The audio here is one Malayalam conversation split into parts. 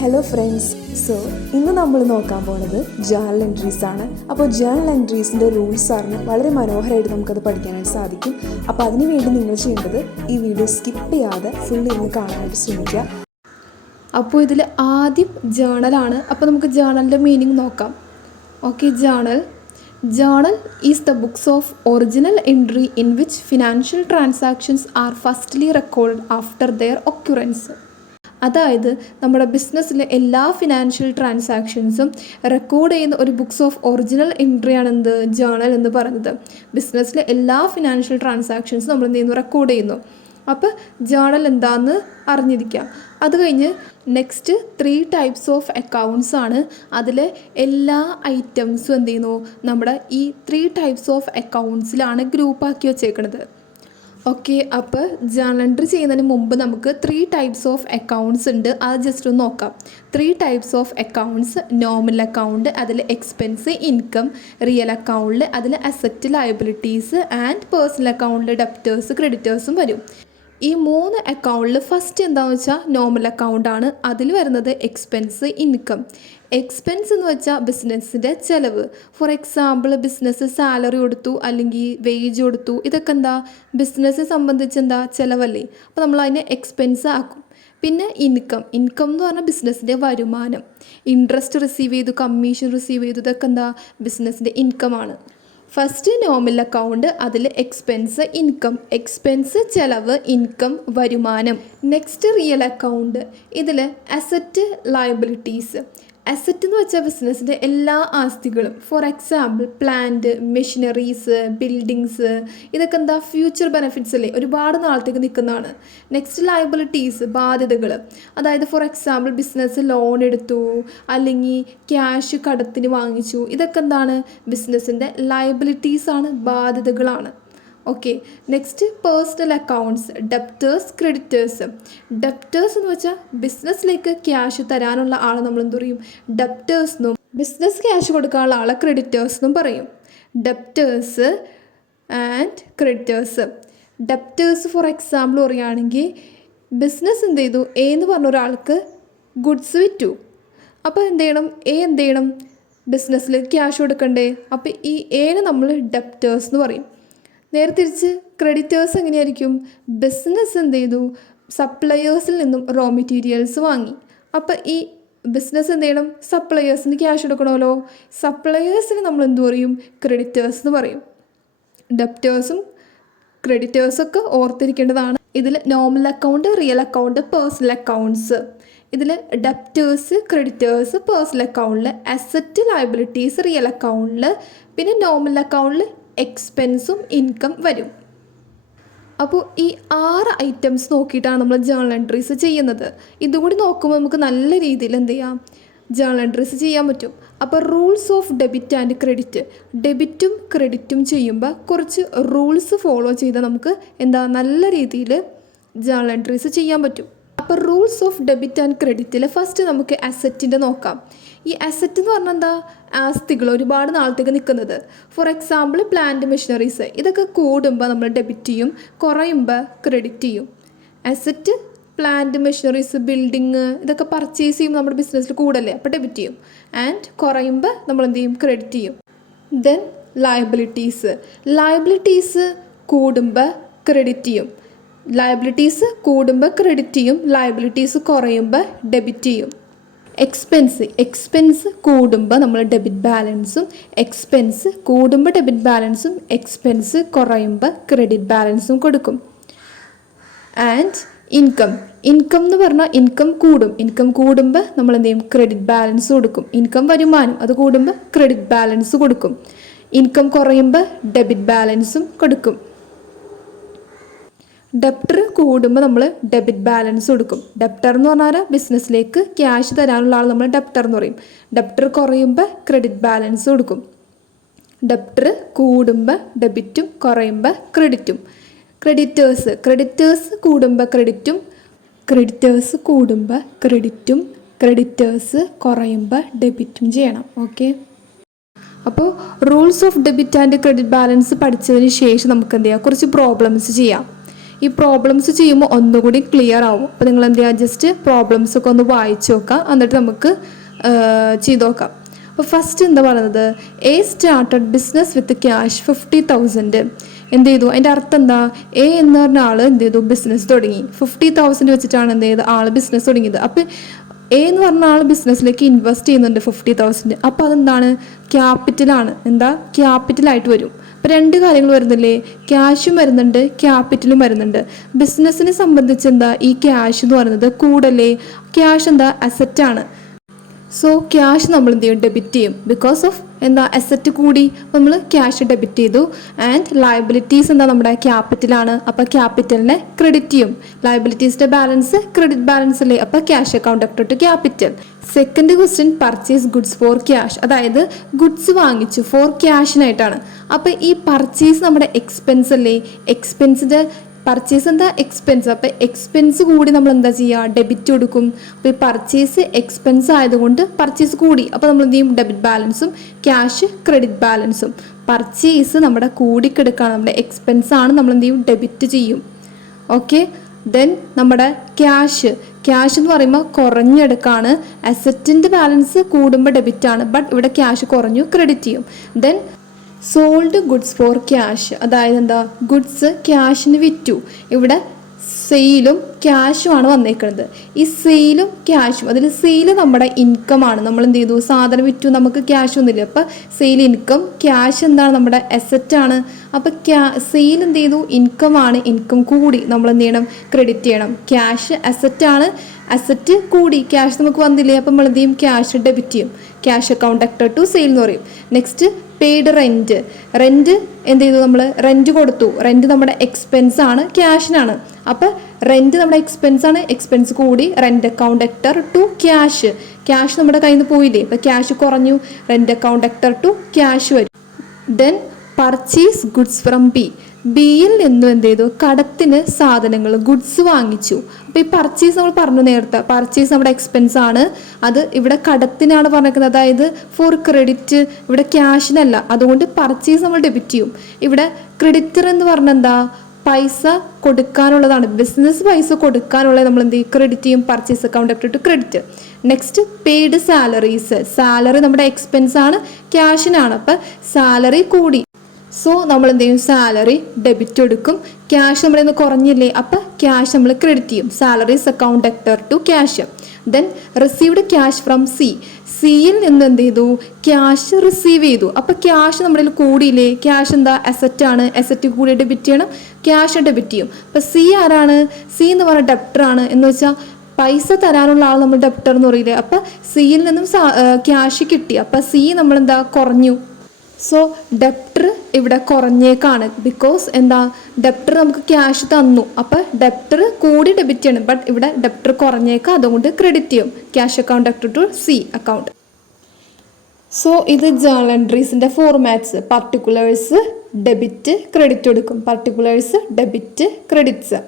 Hello friends. ഇന്ന് നമ്മൾ നോക്കാൻ പോകുന്നത് ജേർണൽ എൻട്രീസ് ആണ്. അപ്പോൾ ജേർണൽ എൻട്രീസിൻ്റെ റൂൾസ് ആണ് വളരെ മനോഹരമായിട്ട് നമുക്കത് പഠിക്കാനായിട്ട് സാധിക്കും. അപ്പോൾ അതിനുവേണ്ടി നിങ്ങൾ ചെയ്യേണ്ടത് ഈ വീഡിയോ സ്കിപ്പ് ചെയ്യാതെ ഫുൾ ഇരുന്ന് കാണാനായിട്ട് ശ്രമിക്കുക. അപ്പോൾ ഇതിൽ ആദ്യം ജേർണലാണ്. അപ്പോൾ നമുക്ക് ജേർണലിൻ്റെ മീനിങ് നോക്കാം. Okay, journal is the books of original entry in which financial transactions are firstly record after there occurrence. അതായത് നമ്മുടെ ബിസിനസ്സിലെ എല്ലാ ഫിനാൻഷ്യൽ ട്രാൻസാക്ഷൻസും റെക്കോർഡ് ചെയ്യുന്ന ഒരു ബുക്സ് ഓഫ് ഒറിജിനൽ എൻട്രിയാണ് ജേർണൽ എന്ന് പറയുന്നത്. ബിസിനസ്സിലെ എല്ലാ ഫിനാൻഷ്യൽ ട്രാൻസാക്ഷൻസും നമ്മൾ എന്ത് ചെയ്യുന്നു, റെക്കോർഡ് ചെയ്യുന്നു. അപ്പോൾ ജേർണൽ എന്താണെന്ന് അറിഞ്ഞിരിക്കാം. അത് കഴിഞ്ഞ് നെക്സ്റ്റ് 3 ടൈപ്സ് ഓഫ് അക്കൗണ്ട്സ് ആണ്. അതിൽ എല്ലാ ഐറ്റംസും എന്ത് ചെയ്യുന്നു, നമ്മുടെ ഈ 3 ടൈപ്സ് ഓഫ് അക്കൗണ്ട്സിലാണ് ഗ്രൂപ്പാക്കി വെച്ചേക്കുന്നത്. ഓക്കെ, അപ്പോൾ ജേർണൽ എൻട്രി ചെയ്യുന്നതിന് മുമ്പ് നമുക്ക് 3 ടൈപ്സ് ഓഫ് അക്കൗണ്ട്സ് ഉണ്ട്. അത് ജസ്റ്റ് ഒന്ന് നോക്കാം. 3 types of accounts: nominal account, അതിൽ എക്സ്പെൻസ്, ഇൻകം; റിയൽ അക്കൗണ്ടിൽ അതിൽ അസറ്റ്, ലയബിലിറ്റീസ്; ആൻഡ് പേഴ്സണൽ അക്കൗണ്ടിൽ ഡെപ്റ്റേഴ്സ്, ക്രെഡിറ്റേഴ്സും വരും. ഈ 3 അക്കൗണ്ടിൽ ഫസ്റ്റ് എന്താണെന്ന് വെച്ചാൽ നോമിനൽ അക്കൗണ്ടാണ്. അതിൽ വരുന്നത് എക്സ്പെൻസ്, ഇൻകം. എക്സ്പെൻസ് എന്ന് വെച്ചാൽ ബിസിനസ്സിൻ്റെ ചിലവ്. ഫോർ എക്സാമ്പിൾ, ബിസിനസ് സാലറി കൊടുത്തു അല്ലെങ്കിൽ വേജ് കൊടുത്തു, ഇതൊക്കെ എന്താ ബിസിനസ്സിനെ സംബന്ധിച്ച് ചിലവല്ലേ. അപ്പോൾ നമ്മൾ അതിനെ എക്സ്പെൻസ് ആക്കും. പിന്നെ ഇൻകം എന്ന് പറഞ്ഞാൽ ബിസിനസ്സിൻ്റെ വരുമാനം. ഇൻട്രസ്റ്റ് റിസീവ് ചെയ്തു, കമ്മീഷൻ റിസീവ് ചെയ്തു, ഇതൊക്കെ ബിസിനസ്സിൻ്റെ ഇൻകമാണ്. ഫസ്റ്റ് നോമിനൽ അക്കൗണ്ട്, അതിൽ എക്സ്പെൻസ്, ഇൻകം. എക്സ്പെൻസ് ചിലവ്, ഇൻകം വരുമാനം. നെക്സ്റ്റ് റിയൽ അക്കൗണ്ട്, ഇതിൽ അസറ്റ്, ലയബിലിറ്റീസ്. അസറ്റ് എന്ന് വെച്ചാൽ ബിസിനസ്സിൻ്റെ എല്ലാ ആസ്തികളും. For example, plant, machineries, buildings, ഇതൊക്കെ ഫ്യൂച്ചർ ബെനിഫിറ്റ്സ് അല്ലേ, ഒരുപാട് നാളത്തേക്ക് നിൽക്കുന്നതാണ്. നെക്സ്റ്റ് ലയബിലിറ്റീസ്, ബാധ്യതകൾ. അതായത് ഫോർ എക്സാമ്പിൾ ബിസിനസ് ലോൺ എടുത്തു അല്ലെങ്കിൽ ക്യാഷ് കടത്തിന് വാങ്ങിച്ചു, ഇതൊക്കെ ബിസിനസ്സിൻ്റെ ലയബിലിറ്റീസാണ്, ബാധ്യതകളാണ്. Okay, next personal accounts, debtors, creditors. Debtors എന്ന് വെച്ചാൽ ബിസിനസ്സിലേക്ക് ക്യാഷ് തരാനുള്ള ആളെ നമ്മൾ എന്ത് പറയും, ഡെപ്റ്റേഴ്സ് എന്നും ബിസിനസ് ക്യാഷ് കൊടുക്കാനുള്ള ആളെ ക്രെഡിറ്റേഴ്സ് എന്നും പറയും. Debtors and creditors. Debtors for example പറയുകയാണെങ്കിൽ ബിസിനസ് എന്ത് ചെയ്തു, എ എന്ന് പറഞ്ഞ ഒരാൾക്ക് ഗുഡ്സ് വിറ്റു. അപ്പോൾ എന്ത് ചെയ്യണം, ബിസിനസ്സിലേക്ക് ക്യാഷ് കൊടുക്കണ്ടേ. അപ്പോൾ ഈ എനെ നമ്മൾ ഡെപ്റ്റേഴ്സ് എന്ന് പറയും. നേരെ തിരിച്ച് ക്രെഡിറ്റേഴ്സ് എങ്ങനെയായിരിക്കും, ബിസിനസ് എന്ത് ചെയ്തു, സപ്ലയേഴ്സിൽ നിന്നും റോ മെറ്റീരിയൽസ് വാങ്ങി. അപ്പോൾ ഈ ബിസിനസ് എന്ത് ചെയ്യണം, സപ്ലയേഴ്സിന് ക്യാഷ് കൊടുക്കണമല്ലോ. സപ്ലയേഴ്സിന് നമ്മൾ എന്ത് പറയും, ക്രെഡിറ്റേഴ്സ് എന്ന് പറയും. ഡെപ്റ്റേഴ്സും ക്രെഡിറ്റേഴ്സൊക്കെ ഓർത്തിരിക്കേണ്ടതാണ്. ഇതിൽ nominal account, real account, personal accounts. ഇതിൽ ഡെപ്റ്റേഴ്സ്, ക്രെഡിറ്റേഴ്സ് പേഴ്സണൽ അക്കൗണ്ടിൽ, അസറ്റ്, ലയബിലിറ്റീസ് റിയൽ അക്കൗണ്ടിൽ, പിന്നെ നോമിനൽ അക്കൗണ്ടിൽ എക്സ്പെൻസും ഇൻകം വരും. അപ്പോൾ ഈ 6 ഐറ്റംസ് നോക്കിയിട്ടാണ് നമ്മൾ ജേർണൽ എൻട്രീസ് ചെയ്യുന്നത്. ഇതുകൂടി നോക്കുമ്പോൾ നമുക്ക് നല്ല രീതിയിൽ എന്ത് ചെയ്യാം, ജേർണൽ എൻട്രീസ് ചെയ്യാൻ പറ്റും. അപ്പോൾ rules of debit and credit. ഡെബിറ്റും ക്രെഡിറ്റും ചെയ്യുമ്പോൾ കുറച്ച് റൂൾസ് ഫോളോ ചെയ്താൽ നമുക്ക് നല്ല രീതിയിൽ ജേർണൽ എൻട്രീസ് ചെയ്യാൻ പറ്റും. അപ്പോൾ റൂൾസ് ഓഫ് ഡെബിറ്റ് ആൻഡ് ക്രെഡിറ്റിൽ ഫസ്റ്റ് നമുക്ക് അസറ്റിൻ്റെ നോക്കാം. ഈ അസറ്റ് എന്ന് പറഞ്ഞാൽ ആസ്തികൾ ഒരുപാട് നാളത്തേക്ക് നിൽക്കുന്നത്. ഫോർ എക്സാമ്പിൾ പ്ലാന്റ്, മെഷീനറീസ്, ഇതൊക്കെ കൂടുമ്പോൾ നമ്മൾ ഡെബിറ്റ് ചെയ്യും, കുറയുമ്പോൾ ക്രെഡിറ്റ് ചെയ്യും. അസറ്റ്, പ്ലാന്റ്, മെഷീനറീസ്, ബിൽഡിങ്, ഇതൊക്കെ പർച്ചേസ് ചെയ്യുമ്പോൾ നമ്മുടെ ബിസിനസ്സിൽ കൂടല്ലേ, അപ്പോൾ ഡെബിറ്റ് ചെയ്യും. ആൻഡ് കുറയുമ്പോൾ നമ്മൾ എന്ത് ചെയ്യും, ക്രെഡിറ്റ് ചെയ്യും. ദെൻ ലയബിലിറ്റീസ് കൂടുമ്പോൾ ക്രെഡിറ്റ് ചെയ്യും. ലയബിലിറ്റീസ് കുറയുമ്പോൾ ഡെബിറ്റ് ചെയ്യും. എക്സ്പെൻസ് കൂടുമ്പോൾ നമ്മൾ ഡെബിറ്റ് ബാലൻസും, എക്സ്പെൻസ് കൂടുമ്പോൾ ഡെബിറ്റ് ബാലൻസും, എക്സ്പെൻസ് കുറയുമ്പോൾ ക്രെഡിറ്റ് ബാലൻസും കൊടുക്കും. ആൻഡ് ഇൻകം എന്ന് പറഞ്ഞാൽ ഇൻകം കൂടുമ്പോൾ നമ്മൾ എന്ത് ചെയ്യും, ക്രെഡിറ്റ് ബാലൻസ് കൊടുക്കും. ഇൻകം വരുമാനം, അത് കൂടുമ്പോൾ ക്രെഡിറ്റ് ബാലൻസ് കൊടുക്കും. ഇൻകം കുറയുമ്പോൾ ഡെബിറ്റ് ബാലൻസും കൊടുക്കും. ഡെപ്റ്റർ കൂടുമ്പോൾ നമ്മൾ ഡെബിറ്റ് ബാലൻസ് കൊടുക്കും. ഡെപ്റ്റർ എന്ന് പറഞ്ഞാൽ ബിസിനസ്സിലേക്ക് ക്യാഷ് തരാനുള്ള ആൾ നമ്മൾ ഡെപ്റ്റർ എന്ന് പറയും. ഡെപ്റ്റർ കുറയുമ്പോൾ ക്രെഡിറ്റ് ബാലൻസ് കൊടുക്കും. ഡെപ്റ്റർ കൂടുമ്പോൾ ഡെബിറ്റും കുറയുമ്പോൾ ക്രെഡിറ്റും. ക്രെഡിറ്റേഴ്സ് കൂടുമ്പോൾ ക്രെഡിറ്റും, ക്രെഡിറ്റേഴ്സ് കുറയുമ്പോൾ ഡെബിറ്റും ചെയ്യണം. ഓക്കെ, അപ്പോൾ rules of debit and credit balance പഠിച്ചതിന് ശേഷം നമുക്ക് എന്ത് ചെയ്യാം, കുറച്ച് പ്രോബ്ലംസ് ചെയ്യാം. ഈ പ്രോബ്ലംസ് ചെയ്യുമ്പോൾ ഒന്നുകൂടി ക്ലിയർ ആവും. അപ്പോൾ നിങ്ങൾ എന്ത് ചെയ്യുക, ജസ്റ്റ് പ്രോബ്ലംസ് ഒക്കെ ഒന്ന് വായിച്ചു നോക്കാം, എന്നിട്ട് നമുക്ക് ചെയ്ത് നോക്കാം. അപ്പോൾ ഫസ്റ്റ് എന്താ പറയുന്നത്, A started business with cash 50,000. എന്ത് ചെയ്തു, അതിൻ്റെ അർത്ഥം എന്താ, എ എന്ന് പറഞ്ഞ ആൾ എന്ത് ചെയ്തു, ബിസിനസ് തുടങ്ങി. 50,000 വെച്ചിട്ടാണ് എന്ത് ചെയ്ത് ആൾ ബിസിനസ് തുടങ്ങിയത്. അപ്പോൾ എ എന്ന് പറഞ്ഞ ആൾ ബിസിനസ്സിലേക്ക് ഇൻവെസ്റ്റ് ചെയ്യുന്നുണ്ട് 50,000. അപ്പോൾ അതെന്താണ്, ക്യാപിറ്റലാണ്. എന്താ, ക്യാപിറ്റലായിട്ട് വരും. അപ്പോൾ രണ്ട് കാര്യങ്ങൾ വരുന്നില്ലേ, ക്യാഷും വരുന്നുണ്ട്, ക്യാപിറ്റലും വരുന്നുണ്ട്. ബിസിനസ്സിനെ സംബന്ധിച്ച് എന്താ, ഈ ക്യാഷ് എന്ന് പറയുന്നത് കൂടല്ലേ, ക്യാഷ് എന്താ, അസറ്റാണ്. സോ ക്യാഷ് നമ്മൾ എന്ത് ചെയ്യും, ഡെബിറ്റ് ചെയ്യും. ബിക്കോസ് ഓഫ് എന്താ, അസറ്റ് കൂടി നമ്മൾ ക്യാഷ് ഡെബിറ്റ് ചെയ്തു. ആൻഡ് ലയബിലിറ്റീസ് എന്താ, നമ്മുടെ ക്യാപിറ്റലാണ്. അപ്പോൾ ക്യാപിറ്റലിനെ ക്രെഡിറ്റ് ചെയ്യും. ലയബിലിറ്റീസിൻ്റെ ബാലൻസ് ക്രെഡിറ്റ് ബാലൻസ് അല്ലേ, അപ്പോൾ cash account അപ്റ്റർ to capital. Second question, purchase goods for cash. അതായത് ഗുഡ്സ് വാങ്ങിച്ചു ഫോർ ക്യാഷിനായിട്ടാണ്. അപ്പോൾ ഈ പർച്ചേസ് നമ്മുടെ എക്സ്പെൻസ് അല്ലേ, എക്സ്പെൻസിൻ്റെ പർച്ചേസ് എന്താ, എക്സ്പെൻസ്. അപ്പോൾ എക്സ്പെൻസ് കൂടി നമ്മൾ എന്താ ചെയ്യുക, ഡെബിറ്റ് കൊടുക്കും. അപ്പോൾ ഈ പർച്ചേസ് എക്സ്പെൻസ് ആയതുകൊണ്ട് പർച്ചേസ് കൂടി, അപ്പോൾ നമ്മൾ എന്ത് ചെയ്യും, ഡെബിറ്റ് ബാലൻസും ക്യാഷ് ക്രെഡിറ്റ് ബാലൻസും. പർച്ചേസ് നമ്മുടെ കൂടിക്കെടുക്കുകയാണ്, നമ്മുടെ എക്സ്പെൻസ് ആണ്, നമ്മൾ എന്ത് ചെയ്യും, ഡെബിറ്റ് ചെയ്യും. ഓക്കെ, ദെൻ നമ്മുടെ ക്യാഷ് എന്ന് പറയുമ്പോൾ കുറഞ്ഞെടുക്കാണ്. അസറ്റിൻ്റെ ബാലൻസ് കൂടുമ്പോൾ ഡെബിറ്റാണ്, ബട്ട് ഇവിടെ ക്യാഷ് കുറഞ്ഞു, ക്രെഡിറ്റ് ചെയ്യും. Then sold goods for cash. അതായത് എന്താ, ഗുഡ്സ് ക്യാഷിന് വിറ്റു. ഇവിടെ സെയിലും ക്യാഷും ആണ് വന്നേക്കുന്നത്. ഈ സെയിലും ക്യാഷും, അതിൽ സെയിൽ നമ്മുടെ ഇൻകം ആണ്. നമ്മൾ എന്ത് ചെയ്തു, സാധനം വിറ്റു, നമുക്ക് ക്യാഷ് ഒന്നുമില്ല. അപ്പോൾ സെയിൽ ഇൻകം, ക്യാഷ് എന്താണ്, നമ്മുടെ അസറ്റാണ്. അപ്പോൾ സെയിൽ എന്ത് ചെയ്തു, ഇൻകം ആണ്, ഇൻകം കൂടി നമ്മൾ എന്ത് ചെയ്യണം, ക്രെഡിറ്റ് ചെയ്യണം. ക്യാഷ് അസറ്റാണ്, അസറ്റ് കൂടി, ക്യാഷ് നമുക്ക് വന്നില്ലേ, അപ്പം നമ്മൾ എന്ത് ചെയ്യും, ക്യാഷ് ഡെബിറ്റ് ചെയ്യും. ക്യാഷ് അക്കൗണ്ട് അപ്റ്റർ ടു സെയിൽ എന്ന് പറയും. Next paid rent. റെൻറ്റ് എന്ത് ചെയ്തു, നമ്മൾ റെൻറ്റ് കൊടുത്തു. റെൻറ്റ് നമ്മുടെ എക്സ്പെൻസ് ആണ്, ക്യാഷിനാണ്. അപ്പോൾ റെൻറ്റ് നമ്മുടെ എക്സ്പെൻസ് ആണ്, എക്സ്പെൻസ് കൂടി, rent account അപ്റ്റർ to cash. Cash നമ്മുടെ കയ്യിൽ നിന്ന് പോയില്ലേ, അപ്പോൾ ക്യാഷ് കുറഞ്ഞു, റെൻറ്റ് അക്കൗണ്ട് അപ്റ്റർ ടു ക്യാഷ് വരും. Then purchase goods from B. ബിയിൽ നിന്നും എന്ത് ചെയ്തു, കടത്തിന് സാധനങ്ങൾ ഗുഡ്സ് വാങ്ങിച്ചു. അപ്പോൾ ഈ പർച്ചേസ് നമ്മൾ പറഞ്ഞു നേരത്തെ, പർച്ചേസ് നമ്മുടെ എക്സ്പെൻസ് ആണ്, അത് ഇവിടെ കടത്തിനാണ് പറഞ്ഞിരിക്കുന്നത്. അതായത് ഫോർ ക്രെഡിറ്റ്, ഇവിടെ ക്യാഷിനല്ല. അതുകൊണ്ട് പർച്ചേസ് നമ്മൾ ഡെബിറ്റ് ചെയ്യും. ഇവിടെ ക്രെഡിറ്റർ എന്ന് പറഞ്ഞാൽ എന്താ, പൈസ കൊടുക്കാനുള്ളതാണ്. ബിസിനസ് പൈസ കൊടുക്കാനുള്ളത് നമ്മൾ എന്ത് ചെയ്യും, ക്രെഡിറ്റ് ചെയ്യും. Purchase account അപ്റ്റർ to credit. Next paid salaries. Salary നമ്മുടെ എക്സ്പെൻസ് ആണ്, ക്യാഷിനാണ്. അപ്പം സാലറി കൂടി, സോ നമ്മൾ എന്ത് ചെയ്യും, സാലറി ഡെബിറ്റ് എടുക്കും. ക്യാഷ് നമ്മളിൽ നിന്ന് കുറഞ്ഞില്ലേ, അപ്പം ക്യാഷ് നമ്മൾ ക്രെഡിറ്റ് ചെയ്യും. Salaries account അപ്റ്റർ to cash. Then received cash from C. സിയിൽ നിന്ന് എന്ത് ചെയ്തു, ക്യാഷ് റിസീവ് ചെയ്തു. അപ്പോൾ ക്യാഷ് നമ്മുടെ കൂടിയില്ലേ, ക്യാഷ് എന്താ, അസറ്റാണ്, അസറ്റ് കൂടി ഡെബിറ്റ് ചെയ്യണം, ക്യാഷ് ഡെബിറ്റ് ചെയ്യും. അപ്പോൾ സി ആരാണ്, സി എന്ന് പറഞ്ഞ ഡെപ്റ്റർ ആണ്. എന്ന് വെച്ചാൽ പൈസ തരാനുള്ള ആൾ നമ്മൾ ഡെപ്റ്റർ എന്ന് പറയില്ലേ. അപ്പോൾ സിയിൽ നിന്നും ക്യാഷ് കിട്ടി, അപ്പോൾ സി നമ്മളെന്താ, കുറഞ്ഞു. സോ ഡെപ്റ്റർ ഇവിടെ കുറഞ്ഞേക്കാണ്. ബിക്കോസ് എന്താ, ഡെപ്റ്റർ നമുക്ക് ക്യാഷ് തന്നു, അപ്പോൾ ഡെപ്റ്റർ കൂടി ഡെബിറ്റ് ചെയ്യണം. ബട്ട് ഇവിടെ ഡെപ്റ്റർ കുറഞ്ഞേക്കാം, അതുകൊണ്ട് ക്രെഡിറ്റ് ചെയ്യും. Cash account അപ്റ്റർ to C account. So ഇത് ജേർണൽ എൻട്രീസിൻ്റെ ഫോർമാറ്റ്സ്. പർട്ടിക്കുലേഴ്സ്, ഡെബിറ്റ്, ക്രെഡിറ്റ് കൊടുക്കും. Particulars, debit, credits.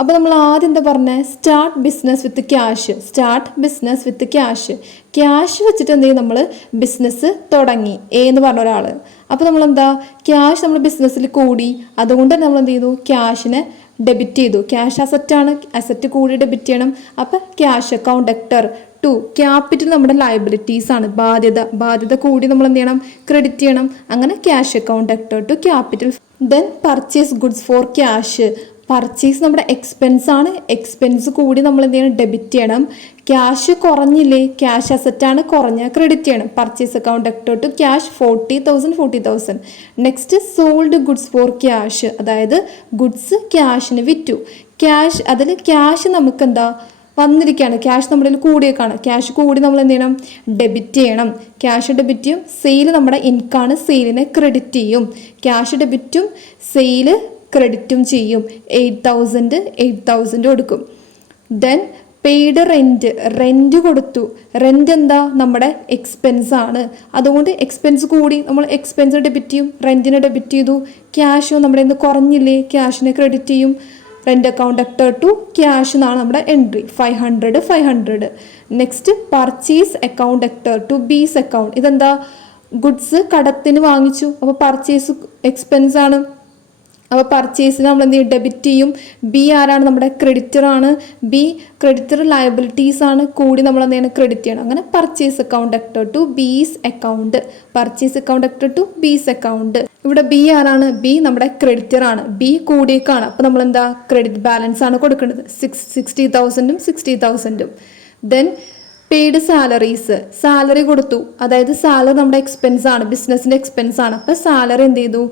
അപ്പോൾ നമ്മൾ ആദ്യം എന്താ പറഞ്ഞത്, start business with cash. Start business with cash. Cash വെച്ചിട്ട് എന്ത് ചെയ്യും, നമ്മൾ ബിസിനസ് തുടങ്ങി, എ എന്ന് പറഞ്ഞ ഒരാൾ. അപ്പോൾ നമ്മളെന്താ, ക്യാഷ് നമ്മൾ ബിസിനസ്സിൽ കൂടി, അതുകൊണ്ട് തന്നെ നമ്മൾ എന്ത് ചെയ്തു, ക്യാഷിനെ ഡെബിറ്റ് ചെയ്തു. ക്യാഷ് അസറ്റാണ്, അസറ്റ് കൂടി ഡെബിറ്റ് ചെയ്യണം. അപ്പോൾ ക്യാഷ് അക്കൗണ്ട് അപ്റ്റർ ടു ക്യാപിറ്റൽ നമ്മുടെ ലയബിലിറ്റീസ് ആണ്, ബാധ്യത കൂടി നമ്മൾ എന്ത് ചെയ്യണം, ക്രെഡിറ്റ് ചെയ്യണം. അങ്ങനെ cash account അപ്റ്റർ to capital. Then purchase goods for cash. Purchase നമ്മുടെ എക്സ്പെൻസ് ആണ്, എക്സ്പെൻസ് കൂടി നമ്മൾ എന്ത് ചെയ്യണം, ഡെബിറ്റ് ചെയ്യണം. ക്യാഷ് കുറഞ്ഞില്ലേ, ക്യാഷ് അസറ്റാണ്, കുറഞ്ഞ ക്രെഡിറ്റ് ചെയ്യണം. Purchase account അപ്റ്റർ to cash 40,000. Next sold goods for cash. അതായത് ഗുഡ്സ് ക്യാഷിന് വിറ്റു. ക്യാഷ്, അതിൽ ക്യാഷ് നമുക്ക് എന്താ വന്നിരിക്കുകയാണ്, ക്യാഷ് നമ്മുടെ കൂടിയേക്കാണ്. ക്യാഷ് കൂടി നമ്മൾ എന്ത് ചെയ്യണം, ഡെബിറ്റ് ചെയ്യണം. ക്യാഷ് ഡെബിറ്റ് ചെയ്യും. സെയിൽ നമ്മുടെ ഇൻകാണ്, സെയിലിനെ ക്രെഡിറ്റ് ചെയ്യും. ക്യാഷ് ഡെബിറ്റും സെയിൽ ക്രെഡിറ്റും ചെയ്യും. 8,000 കൊടുക്കും. ദെൻ പെയ്ഡ് റെൻറ്റ് കൊടുത്തു. റെൻറ്റ് എന്താ, നമ്മുടെ എക്സ്പെൻസ് ആണ്, അതുകൊണ്ട് എക്സ്പെൻസ് കൂടി, നമ്മൾ എക്സ്പെൻസ് ഡെബിറ്റ് ചെയ്യും. റെൻറ്റിനെ ഡെബിറ്റ് ചെയ്തു. ക്യാഷോ നമ്മുടെ ഇന്ന് കുറഞ്ഞില്ലേ, ക്യാഷിനെ ക്രെഡിറ്റ് ചെയ്യും. റെൻറ്റ് അക്കൗണ്ട് അപ്റ്റർ ടു ക്യാഷ് എന്നാണ് നമ്മുടെ entry. 500. Next purchase account അപ്റ്റർ to B's account. ഇതെന്താ, ഗുഡ്സ് കടത്തിന് വാങ്ങിച്ചു, അപ്പോൾ പർച്ചേസ് എക്സ്പെൻസ് ആണ്, അപ്പോൾ പർച്ചേസിന് നമ്മൾ എന്ത് ചെയ്യും, ഡെബിറ്റ് ചെയ്യും. ബി ആരാണ്, നമ്മുടെ ക്രെഡിറ്റർ ആണ്. ബി ക്രെഡിറ്റർ ലയബിലിറ്റീസ് ആണ്, കൂടി നമ്മൾ എന്ത് ചെയ്യണം, ക്രെഡിറ്റ് ചെയ്യണം. അങ്ങനെ purchase account debtor to B's account, purchase account debtor to B's account. ഇവിടെ ബി ആരാണ്, ബി നമ്മുടെ ക്രെഡിറ്റർ ആണ്. ബി കൂടിയേക്കാണ്, അപ്പോൾ നമ്മൾ എന്താ, ക്രെഡിറ്റ് ബാലൻസ് ആണ് കൊടുക്കേണ്ടത്, 60,000 60,000. ദെൻ പെയ്ഡ് സാലറീസ്, സാലറി കൊടുത്തു, അതായത് സാലറി നമ്മുടെ എക്സ്പെൻസ് ആണ്, ബിസിനസ്സിൻ്റെ എക്സ്പെൻസ് ആണ്. അപ്പോൾ സാലറി എന്ത് ചെയ്തു,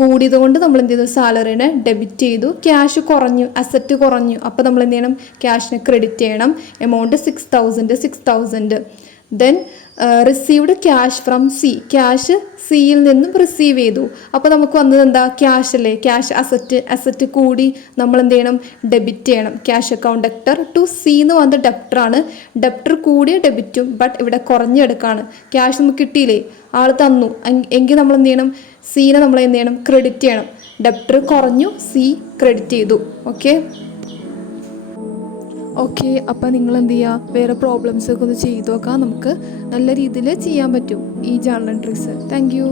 കൂടിയത് കൊണ്ട് നമ്മൾ എന്ത് ചെയ്തു, സാലറിനെ ഡെബിറ്റ് ചെയ്തു. ക്യാഷ് കുറഞ്ഞു, അസറ്റ് കുറഞ്ഞു, അപ്പോൾ നമ്മൾ എന്ത് ചെയ്യണം, ക്യാഷിനെ ക്രെഡിറ്റ് ചെയ്യണം. Amount 6,000. Then received cash from C, cash സിയിൽ നിന്നും റിസീവ് ചെയ്തു. അപ്പോൾ നമുക്ക് വന്നത് എന്താ, ക്യാഷ് അല്ലേ, ക്യാഷ് അസറ്റ് കൂടി നമ്മൾ എന്ത് ചെയ്യണം, ഡെബിറ്റ് ചെയ്യണം. Cash account debtor to C എന്ന് വന്നത് ഡെപ്റ്റർ ആണ്. ഡെപ്റ്റർ കൂടിയ ഡെബിറ്റും, ബട്ട് ഇവിടെ കുറഞ്ഞെടുക്കാണ്. ക്യാഷ് നമുക്ക് കിട്ടിയില്ലേ, ആൾ തന്നു, എങ്കിൽ നമ്മൾ എന്ത് ചെയ്യണം, സീനെ നമ്മൾ എന്ത് ചെയ്യണം, ക്രെഡിറ്റ് ചെയ്യണം. ഡെപ്റ്റർ കുറഞ്ഞു, സി ക്രെഡിറ്റ് ചെയ്തു. ഓക്കെ, അപ്പോൾ നിങ്ങൾ എന്ത് ചെയ്യുക, വേറെ പ്രോബ്ലംസൊക്കെ ഒന്ന് ചെയ്തു നോക്കാം. നമുക്ക് നല്ല രീതിയിൽ ചെയ്യാൻ പറ്റും ഈ ജേർണൽ എൻട്രീസ്. Thank you.